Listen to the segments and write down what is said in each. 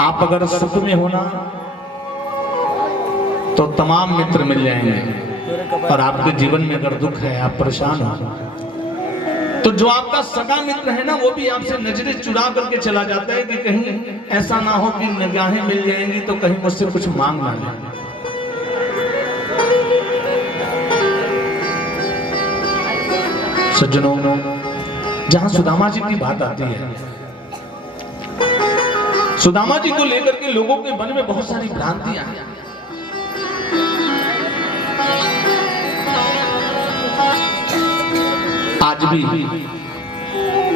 आप अगर सुख में होना तो तमाम मित्र मिल जाएंगे, और आपके जीवन में अगर दुख है, आप परेशान हो, तो जो आपका सगा मित्र है ना, वो भी आपसे नजरें चुरा करके चला जाता है कि कहीं ऐसा ना हो कि निगाहें मिल जाएंगी तो कहीं मुझसे कुछ मांग ना ले। सज्जनों, जहां सुदामा जी की बात आती है, सुदामा जी को लेकर के लोगों के मन में बहुत सारी भ्रांतियां हैं। आज भी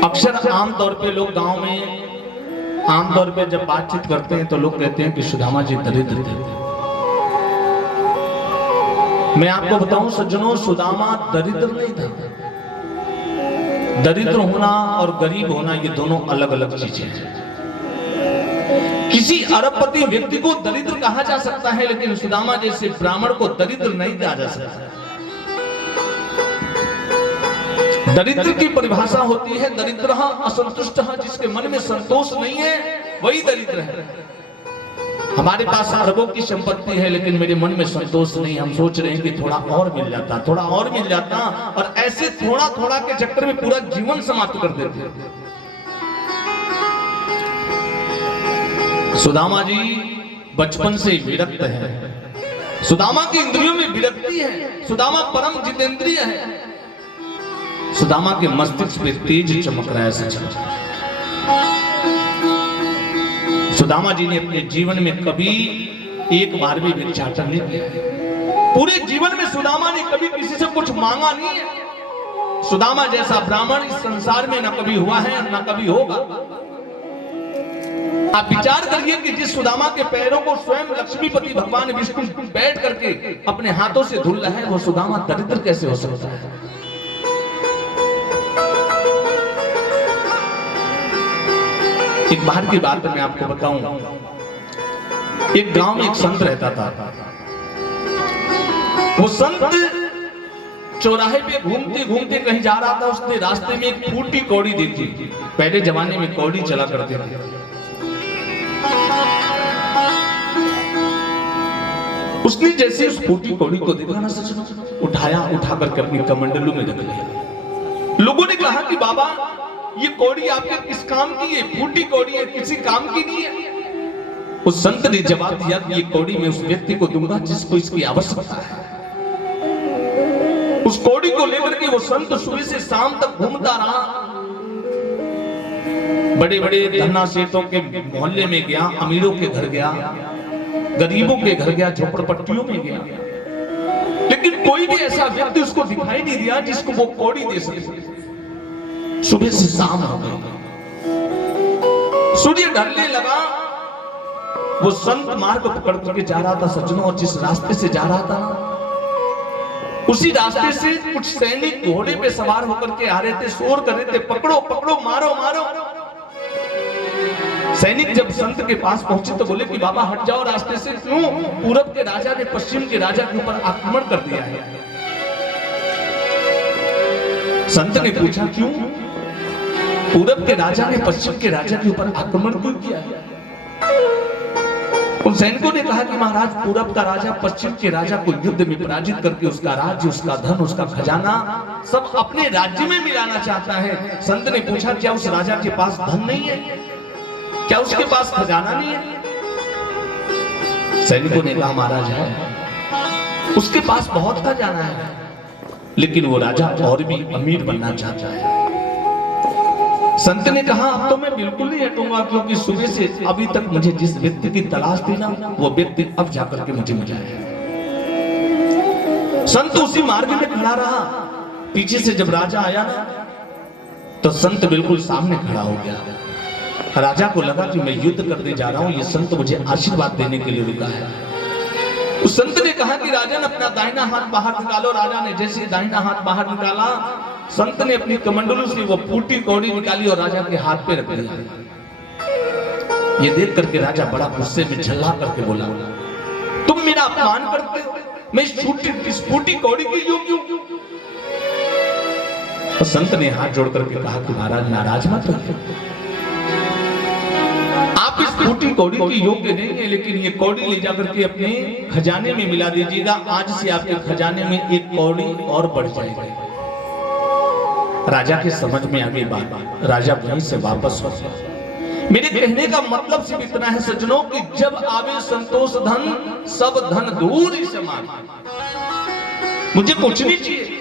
अक्सर आमतौर पे लोग गांव में आमतौर पे जब बातचीत करते हैं तो लोग कहते हैं कि सुदामा जी दरिद्र थे। मैं आपको बताऊं सज्जनों, सुदामा दरिद्र नहीं था। दरिद्र होना और गरीब होना ये दोनों अलग अलग चीजें हैं। किसी अरबपति व्यक्ति को दरिद्र कहा जा सकता है, लेकिन सुदामा जैसे ब्राह्मण को दरिद्र नहीं कहा जा सकता। दरिद्र की परिभाषा होती है दरिद्र असंतुष्ट, जिसके मन में संतोष नहीं है वही दरिद्र है। हमारे पास अरबों की संपत्ति है लेकिन मेरे मन में संतोष नहीं। हम सोच रहे हैं कि थोड़ा और मिल जाता, थोड़ा और मिल जाता, और ऐसे थोड़ा थोड़ा के चक्कर में पूरा जीवन समाप्त कर देते। सुदामा जी बचपन से विरक्त है। सुदामा की इंद्रियों में विरक्ति है। सुदामा परम जितेंद्रिय है। सुदामा के मस्तिष्क पे तेज चमक रहा है। सुदामा जी ने अपने जीवन में कभी एक बार भी भिक्षाटन नहीं किया। पूरे जीवन में सुदामा ने कभी किसी से कुछ मांगा नहीं है। सुदामा जैसा ब्राह्मण इस संसार में न कभी हुआ है और न कभी होगा। आप विचार करिए कि जिस सुदामा के पैरों को स्वयं लक्ष्मीपति भगवान विष्णु बैठ करके अपने हाथों से धुल रहा है, वो सुदामा दरिद्र कैसे हो सकता है? एक बार की बात मैं आपको बताऊं। एक गांव में एक संत रहता था। वो संत चौराहे पे घूमते घूमते कहीं जा रहा था। उसने रास्ते में एक फूटी कौड़ी देखी। पहले जमाने में कौड़ी चला करते थे। उसने जैसे उस फूटी कौड़ी को देखा ना, उठा करके अपनी कमंडलू में रख लिया। लोगों ने कहा कि बाबा ये कौड़ी आपके किस काम की है? फूटी कौड़ी है, किसी काम की नहीं है। उस संत ने जवाब दिया कि ये कौड़ी मैं उस व्यक्ति को दूंगा जिसको इसकी आवश्यकता है। उस कौड़ी को लेकर के वो संत सुबह से शाम तक घूमता रहा। बड़े बड़े धन्ना सेठों के मोहल्ले में गया, अमीरों के घर गया, गरीबों के घर गया, झोपड़पट्टियों में गया, लेकिन कोई भी ऐसा व्यक्ति उसको दिखाई नहीं दिया जिसको वो कौड़ी दे सके। सुबह से शाम हो गई, सूर्य ढलने लगा। वो संत मार्ग पकड़ करके जा रहा था सज्जनों, और जिस रास्ते से जा रहा था उसी रास्ते से कुछ सैनिक घोड़े पे सवार होकर के आ रहे थे, शोर कर रहे थे, पकड़ो पकड़ो, मारो मारो। सैनिक जब संत के पास पहुंचे तो बोले कि बाबा हट जाओ रास्ते से। क्यों? पूरब के राजा ने पश्चिम के राजा के ऊपर आक्रमण कर दिया है। संत ने पूछा क्यों? पूरब के राजा ने पश्चिम के राजा के ऊपर आक्रमण क्यों किया है? उन सैनिकों ने कहा कि महाराज, पूरब का राजा पश्चिम के राजा को युद्ध में पराजित करके उसका राज्य, उसका धन, उसका खजाना सब अपने राज्य में मिलाना चाहता है। संत ने पूछा क्या उस राजा के पास धन नहीं है? क्या उसके पास खजाना नहीं है? सैनिकों ने कहा महाराज है, उसके पास बहुत खजाना है, लेकिन वो राजा और भी अमीर बनना चाहता है। संत ने कहा अब तो मैं बिल्कुल नहीं हटूंगा, क्योंकि सुबह से अभी तक मुझे जिस व्यक्ति की तलाश थी ना, वो व्यक्ति अब जाकर के मुझे मिला है। संत उसी मार्ग में खड़ा रहा। पीछे से जब राजा आया ना, तो संत बिल्कुल सामने खड़ा हो गया। राजा को लगा कि मैं युद्ध करने जा रहा हूं, ये संत मुझे आशीर्वाद देने के लिए रुका है। उस संत ने कहा कि राजन अपना दाहिना हाथ बाहर निकालो। राजा ने जैसे दाहिना हाथ बाहर निकाला, संत ने अपनी कमंडलू से वो फूटी कौड़ी निकाली और राजा के हाथ पे रख दिया। ये देख करके राजा बड़ा गुस्से में झल्ला करके बोला, तुम मेरा अपमान करते हो, मैं इस फूटी कौड़ी की क्यों? तो संत ने हाथ जोड़ करके कहा कि महाराज नाराज मत होइए, आप इस फूटी कौड़ी की योग्य नहीं है, लेकिन ये कौड़ी ले जाकर के अपने खजाने में मिला दीजिएगा। आज से आपके खजाने में एक कौड़ी और बढ़ जाएगी। राजा के समझ में आ गई बात, राजा वहीं से वापस हो गया। मेरे कहने का मतलब सिर्फ इतना है सज्जनों कि जब आवे संतोष धन, सब धन दूर ही समान। मुझे कुछ नहीं चाहिए।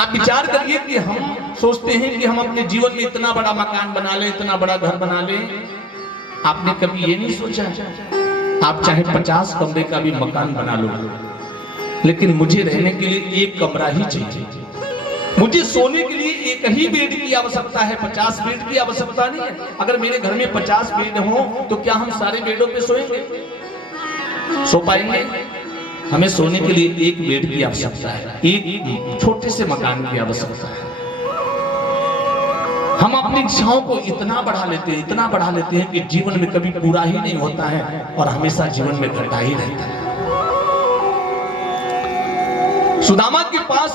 आप विचार करिए कि हम सोचते हैं कि हम अपने जीवन में इतना बड़ा मकान बना लें, इतना बड़ा घर बना लें। आपने कभी ये नहीं सोचा आप चाहे 50 कमरे का भी मकान बना लो, लेकिन मुझे रहने के लिए एक कमरा ही चाहिए। मुझे सोने के लिए एक ही बेड की आवश्यकता है, 50 बेड की आवश्यकता नहीं है। अगर मेरे घर में 50 बेड हो तो क्या हम सारे बेडों पे सोएंगे? सो पाएंगे? हमें सोने के लिए एक बेड की आवश्यकता है, एक छोटे से मकान की आवश्यकता है। हम अपनी इच्छाओं को इतना बढ़ा लेते हैं, इतना बढ़ा लेते हैं कि जीवन में कभी पूरा ही नहीं होता है और हमेशा जीवन में घटा ही रहता है। सुदामा के पास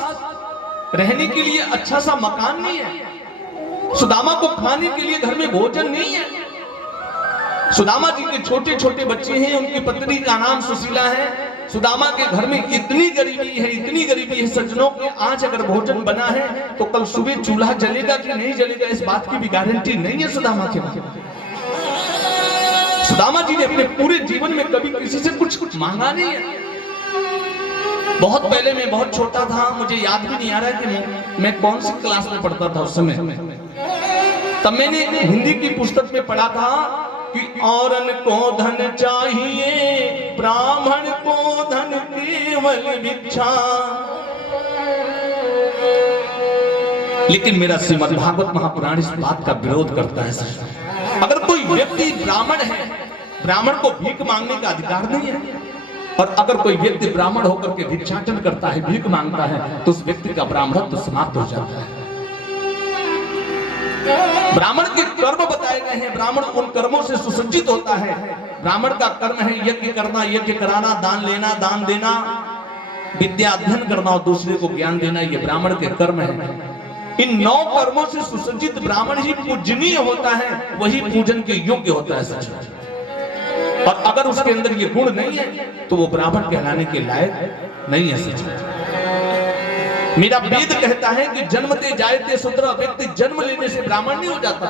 रहने के लिए अच्छा सा मकान नहीं है, सुदामा को खाने के लिए घर में भोजन नहीं है। सुदामा जी के छोटे छोटे बच्चे हैं, उनकी पत्नी का नाम सुशीला है। सुदामा के घर में इतनी गरीबी है, इतनी गरीबी है सज्जनों कि आज अगर भोजन बना है तो कल सुबह चूल्हा जलेगा कि नहीं जलेगा इस बात की भी गारंटी नहीं है सुदामा के पास। सुदामा जी ने अपने पूरे जीवन में कभी किसी से कुछ मांगा नहीं है। बहुत पहले मैं बहुत छोटा था, मुझे याद भी नहीं आ रहा कि मैं कौन सी क्लास में पढ़ता था उस समय। तब मैंने हिंदी की पुस्तक में पढ़ा था कि औरन को धन चाहिए, ब्राह्मण को धन केवल भिक्षा। लेकिन मेरा श्रीमद् भागवत महापुराण इस बात का विरोध करता है। अगर कोई व्यक्ति ब्राह्मण है, ब्राह्मण को भीख मांगने का अधिकार नहीं है। और अगर कोई व्यक्ति ब्राह्मण होकर के भिक्षाटन करता है, भीख मांगता है, तो उस व्यक्ति का ब्राह्मणत्व समाप्त हो जाता है। ब्राह्मण के कर्म बताए गए हैं, ब्राह्मण उन कर्मों से सुसज्जित होता है। ब्राह्मण का कर्म है यज्ञ करना, यज्ञ कराना, दान लेना, दान देना, विद्या अध्ययन करना और दूसरे को ज्ञान देना, ये ब्राह्मण के कर्म है। इन 9 कर्मों से सुसज्जित ब्राह्मण ही पूजनीय होता है, वही पूजन के योग्य होता है सच। और अगर उसके अंदर ये गुण नहीं है तो वो ब्राह्मण कहलाने के लायक नहीं है सच। मेरा वेद कहता है कि जन्मते जायते शूद्र, व्यक्ति जन्म लेने से ब्राह्मण नहीं हो जाता।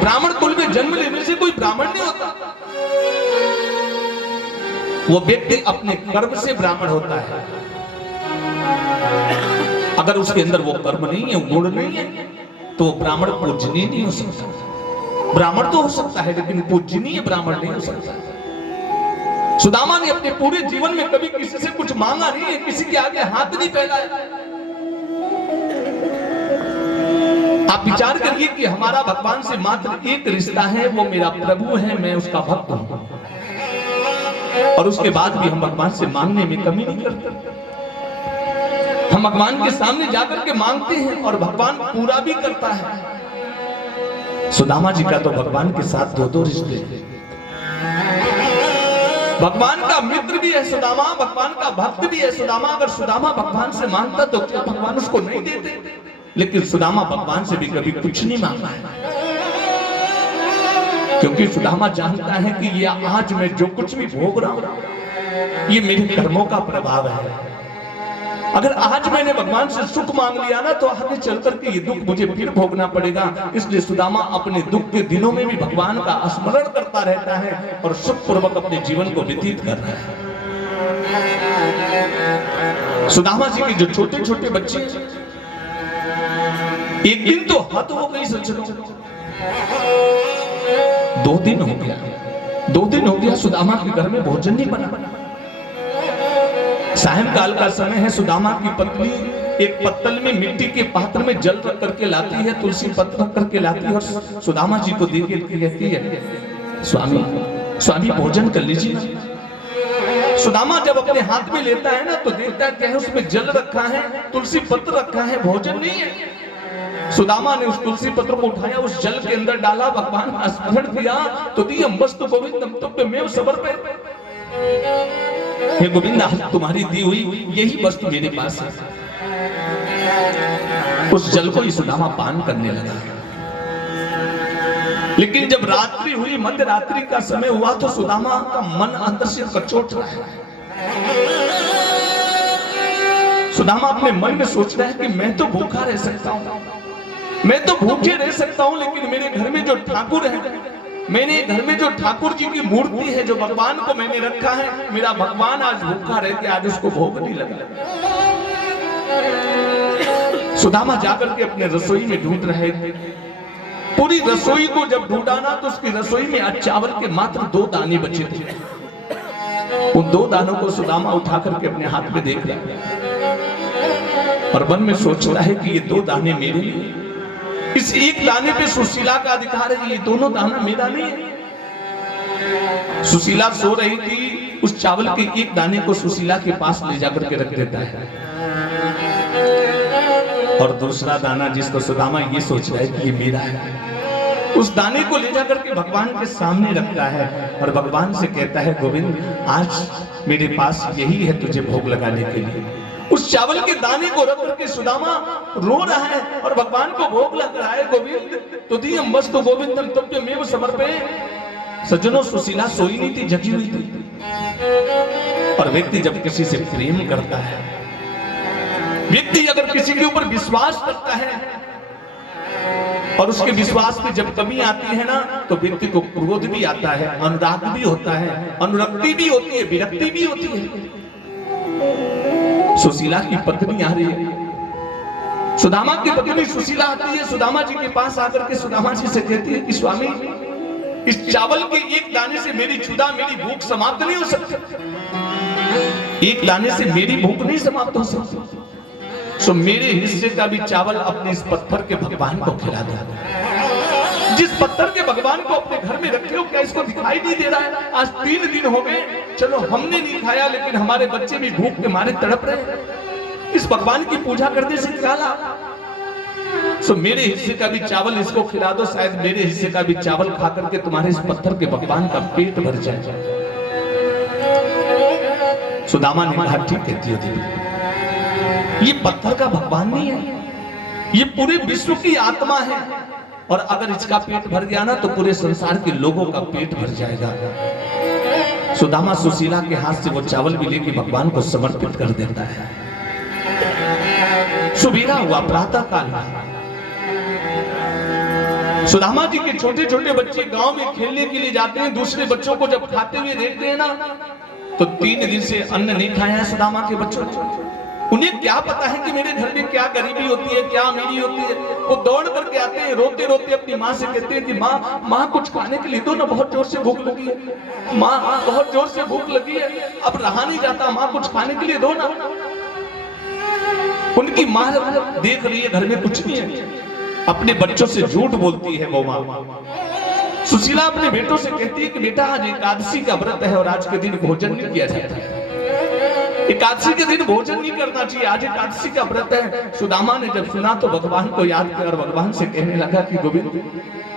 ब्राह्मण कुल में जन्म लेने से कोई ब्राह्मण नहीं होता। वो व्यक्ति अपने कर्म से ब्राह्मण होता है। अगर उसके अंदर वो कर्म नहीं है, गुण नहीं है, तो ब्राह्मण पूजनीय नहीं हो सकता। ब्राह्मण तो हो सकता है लेकिन पूजनीय ब्राह्मण नहीं हो सकता। सुदामा ने अपने पूरे जीवन में कभी किसी से कुछ मांगा नहीं है, किसी के आगे हाथ नहीं फैलाया। आप विचार करिए कि हमारा भगवान से मात्र एक रिश्ता है, वो मेरा प्रभु है, मैं उसका भक्त हूं। और उसके बाद भी हम भगवान से मांगने में कमी नहीं करते। हम भगवान के सामने जाकर के मांगते हैं और भगवान पूरा भी करता है। सुदामा जी का तो भगवान के साथ 2 रिश्ते हैं। भगवान का मित्र भी है सुदामा, भगवान का भक्त भी है सुदामा। अगर सुदामा भगवान से मांगता तो क्या भगवान उसको नहीं देते? लेकिन सुदामा भगवान से भी कभी कुछ नहीं मांगा है, क्योंकि सुदामा जानता है कि ये आज मैं जो कुछ भी भोग रहा हूं ये मेरे कर्मों का प्रभाव है। अगर आज मैंने भगवान से सुख मांग लिया ना तो आगे चलकर के ये दुख मुझे फिर भोगना पड़ेगा। इसलिए सुदामा अपने दुख के दिनों में भी भगवान का स्मरण करता रहता है और सुख पूर्वक अपने जीवन को व्यतीत कर रहा है। सुदामा जी के जो छोटे छोटे बच्चे, एक दिन तो हद हो गई सज्जनों, 2 दिन हो गया, 2 दिन हो गया सुदामा के घर में भोजन नहीं बना। सायंकाल का समय है, सुदामा की पत्नी एक पत्तल में मिट्टी के पात्र में जल रख करके लाती है, तुलसी पत्र रख करके लाती है और सुदामा जी को दे के कहती है, स्वामी स्वामी भोजन कर लीजिए। सुदामा जब अपने हाथ में लेता है ना तो देखता है क्या है, उसमें जल रखा है, तुलसी पत्र रखा है, भोजन नहीं है। सुदामा ने उस तुलसी पत्र को उठाया, उस जल के अंदर डाला, भगवान का स्मरण किया तो दिया मस्त गोविंदम तुभ्यमेव समर्पयामि। हे गोविंद, तुम्हारी दी हुई यही वस्तु मेरे पास है। उस जल को ही सुदामा पान करने लगा। लेकिन जब रात्रि हुई, मध्य रात्रि का समय हुआ, तो सुदामा का मन अंदर से कचोट रहा है। सुदामा अपने मन में सोच रहा है कि मैं तो भूखा रह सकता हूं, मैं तो भूखे रह सकता हूं, लेकिन मेरे घर में जो ठाकुर है, मैंने घर में जो ठाकुर जी की मूर्ति है, जो भगवान को मैंने रखा है, मेरा भगवान आज भूखा रह के आज उसको भोग नहीं लगा। सुदामा जाकर के अपने रसोई में ढूंढ रहे थे। पूरी रसोई को जब ढूंढा ना, तो उसकी रसोई में आज चावल के मात्र 2 दाने बचे थे। उन 2 दानों को सुदामा उठा करके अपने हाथ में देख रहा है और मन में सोच रहा है कि ये 2 दाने मेरे लिए, इस एक दाने पे सुशीला का अधिकार है, ये दोनों दाना मेरा नहीं है। सुशीला सो रही थी, उस चावल के एक दाने को सुशीला के पास ले जाकर के रख देता है, और दूसरा दाना जिसको सुदामा ये सोच रहा है कि ये मेरा है, उस दाने को ले जाकर के भगवान के सामने रखता है और भगवान से कहता है, गोविंद आज मेरे पास यही है तुझे भोग लगाने के लिए। उस चावल के दाने को रख करके सुदामा रो रहा है और भगवान को भोग लग रहा है। गोविंद तुदीयम वस्तु गोविंदम तुभ्यमेव समर्पये। सज्जनों, सुशीला सोई नहीं थी, जगी हुई थी। और व्यक्ति जब किसी से प्रेम करता है, व्यक्ति अगर किसी के ऊपर विश्वास करता है और उसके विश्वास में जब कमी आती है ना, तो व्यक्ति को क्रोध भी आता है, अनुराग भी होता है, अनुरक्ति भी होती है, विरक्ति भी होती है। सुशीला की पत्नी आ रही है, सुदामा की पत्नी सुशीला आती है, सुदामा जी के पास आकर के सुदामा जी से कहती है कि स्वामी, इस चावल के एक दाने से मेरी क्षुधा, मेरी भूख समाप्त नहीं हो सकती। एक दाने से मेरी भूख नहीं समाप्त हो सकती, सो मेरे हिस्से का भी चावल अपने इस पत्थर के भगवान को खिला दो। जिस पत्थर के भगवान को अपने घर में रखे हो, क्या इसको दिखाई नहीं दे रहा है? आज 3 दिन हो गए, चलो हमने नहीं खाया, लेकिन हमारे बच्चे भी भूख के मारे तड़प रहे। इस भगवान की पूजा करने से क्या लाभ? सो मेरे हिस्से का भी चावल इसको खिला दो, शायद मेरे हिस्से का भी चावल खा करके तुम्हारे इस पत्थर के भगवान का पेट भर जाए। सुदामा ने कहा, ठीक कहती हो देवी, ये पत्थर का भगवान नहीं है, ये पूरे विश्व की आत्मा है, और अगर इसका पेट भर गया ना, तो पूरे संसार के लोगों का पेट भर जाएगा। सुदामा सुशीला के हाथ से वो चावल भी लेके भगवान को समर्पित कर देता है। सुबेरा हुआ, प्रातः काल। सुदामा जी के छोटे छोटे बच्चे गांव में खेलने के लिए जाते हैं। दूसरे बच्चों को जब खाते हुए देखते हैं ना, तो 3 दिन से अन्न नहीं खाया है सुदामा के बच्चों ने। उन्हें क्या पता है कि मेरे घर में क्या गरीबी होती है, क्या अमीरी होती है। वो दौड़ करके आते हैं, रोते रोते अपनी माँ से कहते हैं कि माँ कुछ खाने के लिए दो ना, बहुत जोर से भूख लगी है। माँ बहुत जोर से भूख लगी है, अब रहा नहीं जाता, माँ कुछ खाने के लिए दो ना। उनकी माँ देख रही है घर में कुछ नहीं है, अपने बच्चों से झूठ बोलती है वो माँ। सुशीला अपने बेटों से कहती है कि बेटा आज एकादशी का व्रत है और आज के दिन भोजन नहीं किया जाता है, एकादशी के दिन भोजन नहीं करना चाहिए, आज एकादशी का व्रत है। सुदामा ने जब सुना तो भगवान को याद किया और भगवान से कहने लगा कि गोविंद,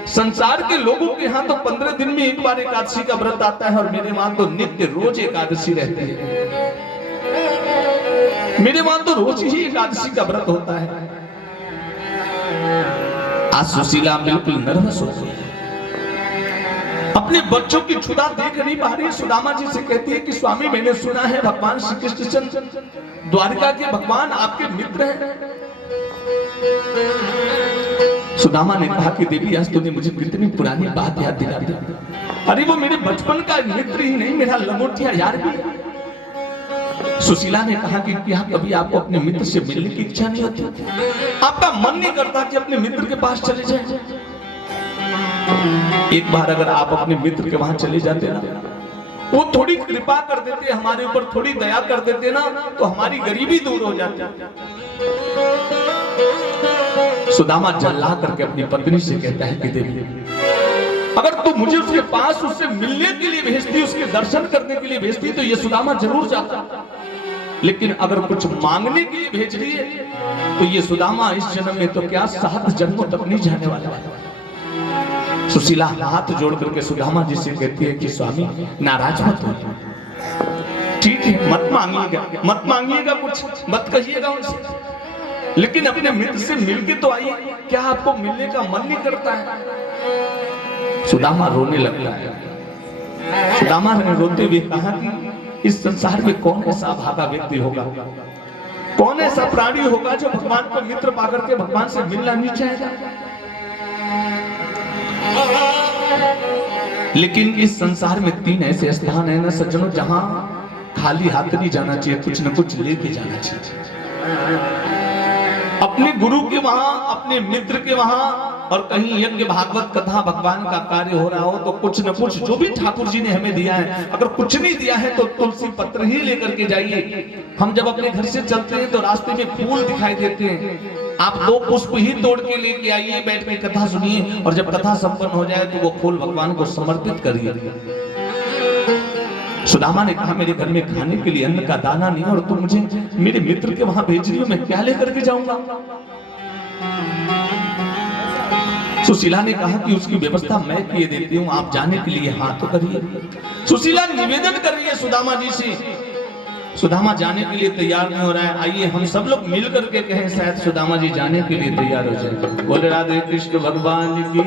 संसार के लोगों के यहाँ तो 15 दिन में एक बार एकादशी का व्रत आता है, और मेरे वहां तो नित्य रोज एकादशी रहती है। मेरे वहां तो रोज ही एकादशी का व्रत होता है। आज सुशीला बिल्कुल नर्वस हो गई, अपने बच्चों की क्षुधा देख नहीं पा रही। सुदामा जी से कहती है कि स्वामी, मैंने सुना है भगवान श्री कृष्ण द्वारिका के भगवान आपके मित्र हैं। सुदामा ने कहा कि देवी, आज तूने मुझे कितनी पुरानी बात याद दिला दी। अरे वो मेरे बचपन का मित्र ही नहीं, मेरा लंगोटिया यार भी है। सुशीला ने कहा कि क्या कभी आपको अपने मित्र से मिलने की इच्छा नहीं होती? आपका मन नहीं करता कि अपने मित्र के पास चले जाएं? एक बार अगर आप अपने मित्र के वहां चले जाते ना, वो थोड़ी कृपा कर देते हमारे ऊपर, थोड़ी दया कर देते ना, तो हमारी गरीबी दूर हो जाती। सुदामा जल्ला करके अपनी पत्नी से कहता है कि देवी, अगर तू मुझे उसके पास उससे मिलने के लिए भेजती, उसके दर्शन करने के लिए भेजती, तो ये सुदामा जरूर जाता। लेकिन अगर कुछ मांगने के लिए भेज रही है, तो ये सुदामा इस जन्म में तो क्या 7 जन्मों तक नहीं जाने वाला है। सुशीला हाथ जोड़ करके सुदामा जी से कहती है कि स्वामी, नाराज मत होइए, ठीक है, मत मांगिएगा, कुछ मत कहिएगा उनसे, लेकिन अपने मित्र से मिलके तो आइए। क्या आपको मिलने का मन नहीं करता है? सुदामा रोने लगता है। सुदामा ने रोते हुए कहा कि इस संसार में कौन ऐसा भागा व्यक्ति होगा, कौन ऐसा प्राणी होगा जो भगवान को मित्र पाकर के भगवान से मिलना नहीं चाहेगा। लेकिन इस संसार में 3 ऐसे स्थान है ना सज्जनों, जहां खाली हाथ नहीं जाना चाहिए, कुछ न कुछ लेके जाना चाहिए। अपने गुरु के वहां, अपने मित्र के वहां, और कहीं यज्ञ भागवत कथा भगवान का कार्य हो रहा हो तो कुछ न कुछ जो भी ठाकुर जी ने हमें दिया है, अगर कुछ नहीं दिया है तो तुलसी पत्र ही लेकर के जाइए। हम जब अपने घर से चलते हैं तो रास्ते में फूल दिखाई देते हैं, आप 2 पुष्प ही तोड़ के लेके आइए, बैठ के कथा सुनिए, और जब कथा संपन्न हो जाए तो वो फूल भगवान को समर्पित करिए। सुदामा ने कहा मेरे घर में खाने के लिए अन्न का दाना नहीं और तुम मुझे मेरे मित्र के वहां भेज रही हो, मैं क्या लेकर के जाऊंगा। सुशीला ने कहा कि उसकी व्यवस्था मैं किए देती हूँ, आप जाने के लिए हाथ करिए। सुशीला निवेदन कर रही है सुदामा जी से, सुदामा जाने के लिए तैयार नहीं हो रहा है। आइए हम सब लोग मिल करके कहें, शायद सुदामा जी जाने के लिए तैयार हो जाए। बोले राधे कृष्ण भगवान की।